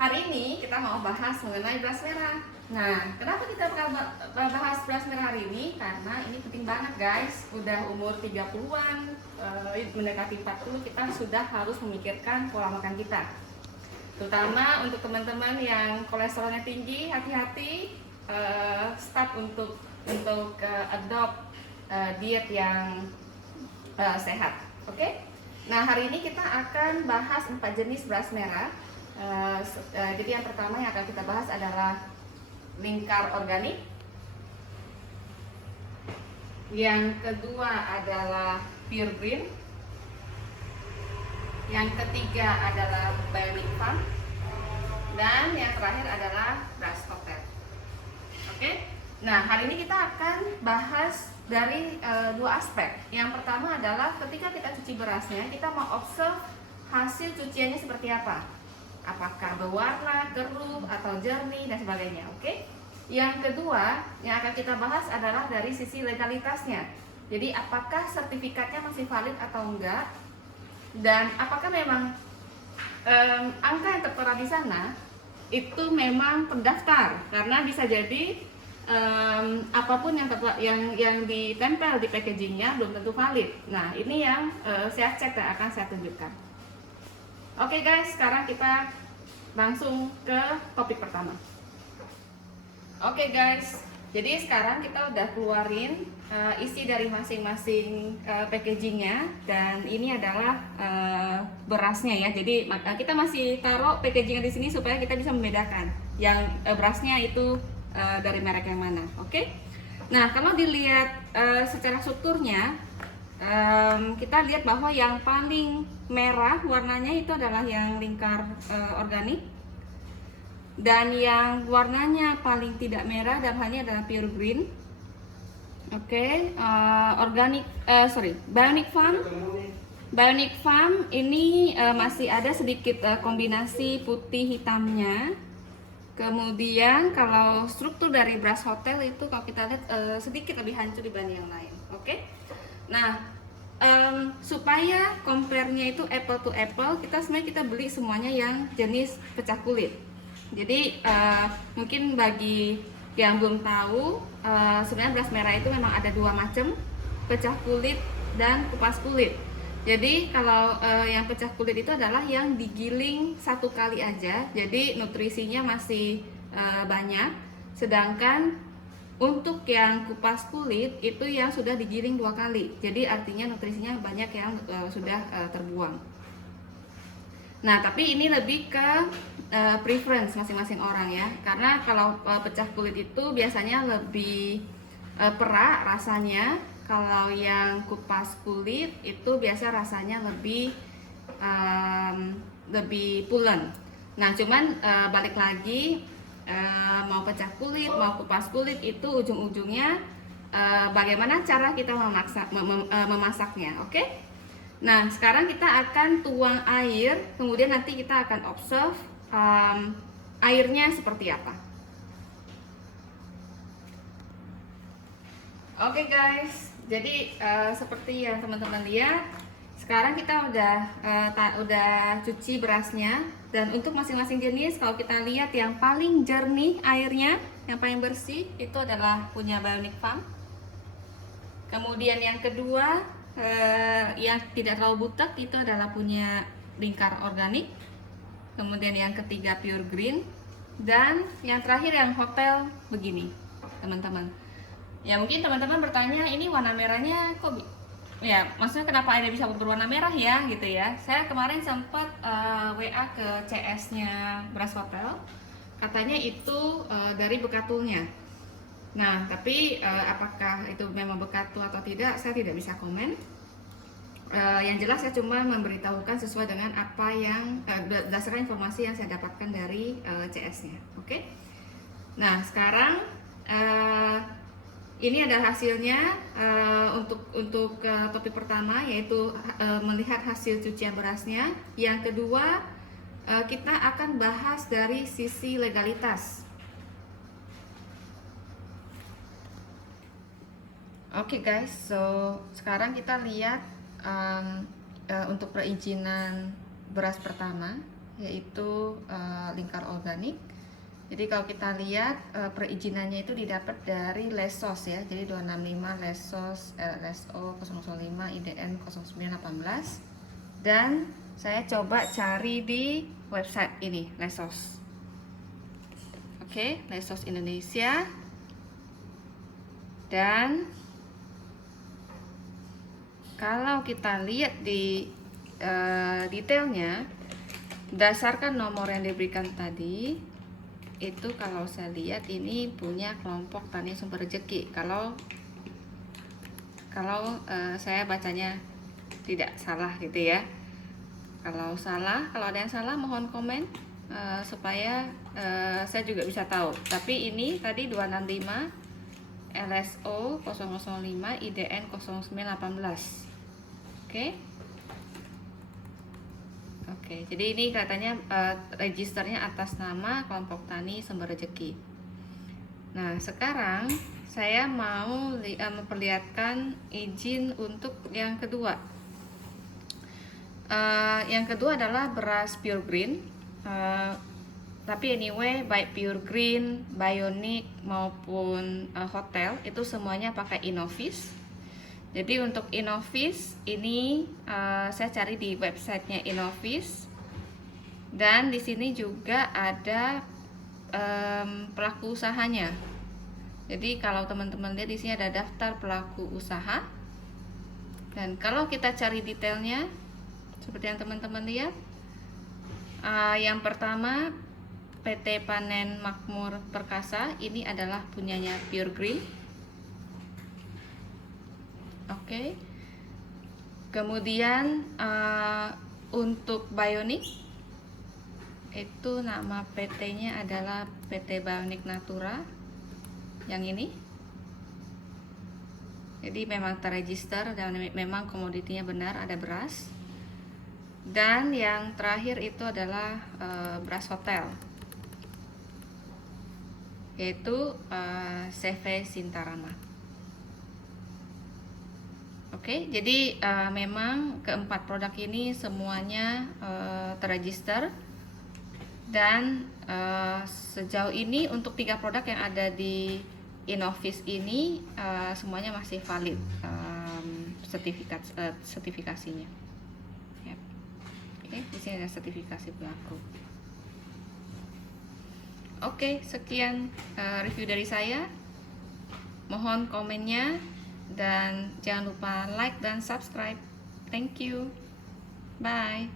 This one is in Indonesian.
Hari ini kita mau bahas mengenai beras merah. Nah, kenapa kita bahas beras merah hari ini? Karena ini penting banget guys. Udah umur 30-an, mendekati 40, kita sudah harus memikirkan pola makan kita. Terutama untuk teman-teman yang kolesterolnya tinggi, hati-hati, start untuk adopt diet yang sehat. Oke? Nah, hari ini kita akan bahas 4 jenis beras merah. Jadi yang pertama yang akan kita bahas adalah lingkar organik. Yang kedua adalah pure green. Yang ketiga adalah bionic farm. Dan yang terakhir adalah beras hotel. Oke? Nah, hari ini kita akan bahas dari dua aspek. Yang pertama adalah ketika kita cuci berasnya, kita mau observe hasil cuciannya seperti apa. Apakah berwarna, keruh, atau jernih, dan sebagainya. Oke? Yang kedua yang akan kita bahas adalah dari sisi legalitasnya. Jadi apakah sertifikatnya masih valid atau enggak, dan apakah memang angka yang tertera di sana itu memang pendaftar, karena bisa jadi apapun yang ditempel di packagingnya belum tentu valid. Nah, ini yang saya cek dan akan saya tunjukkan. Oke guys, sekarang kita langsung ke topik pertama. Oke guys, jadi sekarang kita udah keluarin isi dari masing-masing packagingnya, dan ini adalah berasnya ya. Jadi kita masih taruh packagingnya di sini supaya kita bisa membedakan yang berasnya itu dari merek yang mana. Oke? Nah, kalau dilihat secara strukturnya, kita lihat bahwa yang paling merah warnanya itu adalah yang lingkar organik, dan yang warnanya paling tidak merah dan hanya adalah pure green. Oke, Bionic Farm ini masih ada sedikit kombinasi putih hitamnya. Kemudian kalau struktur dari beras hotel itu kalau kita lihat sedikit lebih hancur dibanding yang lain. Oke? Nah, supaya compare-nya itu apple to apple, kita beli semuanya yang jenis pecah kulit. Jadi mungkin bagi yang belum tahu, sebenarnya beras merah itu memang ada dua macam, pecah kulit dan kupas kulit. Jadi kalau yang pecah kulit itu adalah yang digiling satu kali aja, jadi nutrisinya masih banyak. Sedangkan untuk yang kupas kulit itu yang sudah digiling 2 kali, jadi artinya nutrisinya banyak yang sudah terbuang. Nah, tapi ini lebih ke preference masing-masing orang ya, karena kalau pecah kulit itu biasanya lebih perak rasanya. Kalau yang kupas kulit itu biasa rasanya lebih pulen. Nah, cuman balik lagi, mau pecah kulit mau kupas kulit itu ujung-ujungnya bagaimana cara kita memasaknya. Oke? Nah, sekarang kita akan tuang air, kemudian nanti kita akan observe airnya seperti apa. Oke guys, jadi seperti yang teman-teman lihat, sekarang kita udah cuci berasnya, dan untuk masing-masing jenis kalau kita lihat yang paling jernih airnya, yang paling bersih itu adalah punya Bionic Farm. Kemudian yang kedua yang tidak terlalu butek itu adalah punya lingkar organik. Kemudian yang ketiga pure green, dan yang terakhir yang hotel begini teman-teman. Ya mungkin teman-teman bertanya, ini warna merahnya kok ya, maksudnya kenapa airnya bisa berwarna merah ya gitu ya. Saya kemarin sempat WA ke CS-nya beras hotel, katanya itu dari bekatulnya. Nah, tapi apakah itu memang bekatul atau tidak, saya tidak bisa komen. Yang jelas saya cuma memberitahukan sesuai dengan apa yang berdasarkan informasi yang saya dapatkan dari CS-nya. Oke? Nah, sekarang ini adalah hasilnya untuk topik pertama, yaitu melihat hasil cucian berasnya. Yang kedua, kita akan bahas dari sisi legalitas. Oke guys, so sekarang kita lihat untuk perizinan beras pertama, yaitu lingkar organik. Jadi kalau kita lihat perizinannya itu didapat dari Lesos ya. Jadi 265 Lesos LSO 005 IDN 0918. Dan saya coba cari di website ini Lesos. Oke, Lesos Indonesia. Dan kalau kita lihat di detailnya, berdasarkan nomor yang diberikan tadi, itu kalau saya lihat ini punya kelompok tani sumber rezeki. Kalau saya bacanya tidak salah gitu ya. Kalau salah, kalau ada yang salah mohon komen supaya saya juga bisa tahu. Tapi ini tadi 265 LSO 005 IDN 0918. Oke, jadi ini katanya registernya atas nama kelompok tani sumber rezeki. Nah, sekarang saya mau memperlihatkan izin untuk yang kedua. Yang kedua adalah beras pure green. Tapi anyway, baik pure green, bionic maupun hotel itu semuanya pakai Innovis. Jadi untuk Innovis ini saya cari di websitenya Innovis, dan di sini juga ada pelaku usahanya. Jadi kalau teman-teman lihat di sini ada daftar pelaku usaha, dan kalau kita cari detailnya seperti yang teman-teman lihat, yang pertama PT Panen Makmur Perkasa, ini adalah punyanya Pure Green. Oke. Kemudian untuk Bionic itu nama PT-nya adalah PT Bionic Natura, yang ini. Jadi memang terregister dan memang komoditinya benar, ada beras. Dan yang terakhir itu adalah beras hotel, yaitu CV Sintarama. Oke, jadi memang keempat produk ini semuanya terregister, dan sejauh ini untuk 3 produk yang ada di Innovis ini semuanya masih valid sertifikasinya. Ya. Oke, di sini ada sertifikasi pelaku. Oke, sekian review dari saya. Mohon komennya. Dan jangan lupa like dan subscribe. Thank you. Bye.